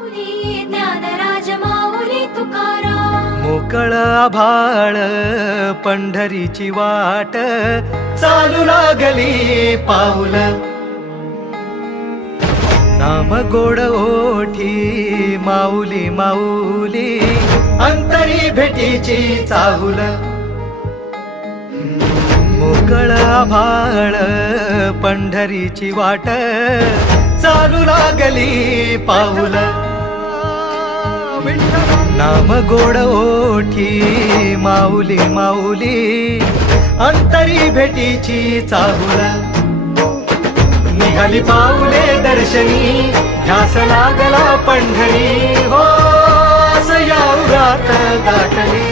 माऊली ज्ञानराज माऊली तुकाराम. मोकळ आभाळ पंढरीची वाट चालू लागली पाऊल. नाम गोड ओठी माऊली माऊली अंतरी भेटीची चाहुल. मोकळ आभाळ पंढरीची वाट चालू लागली पाऊल. नाम गोड ओठी माऊली माऊली अंतरी भेटीची चाहुल. निघाली पाऊले दर्शनी ध्यास लागला पंढरी हो. असं या उरात दाटली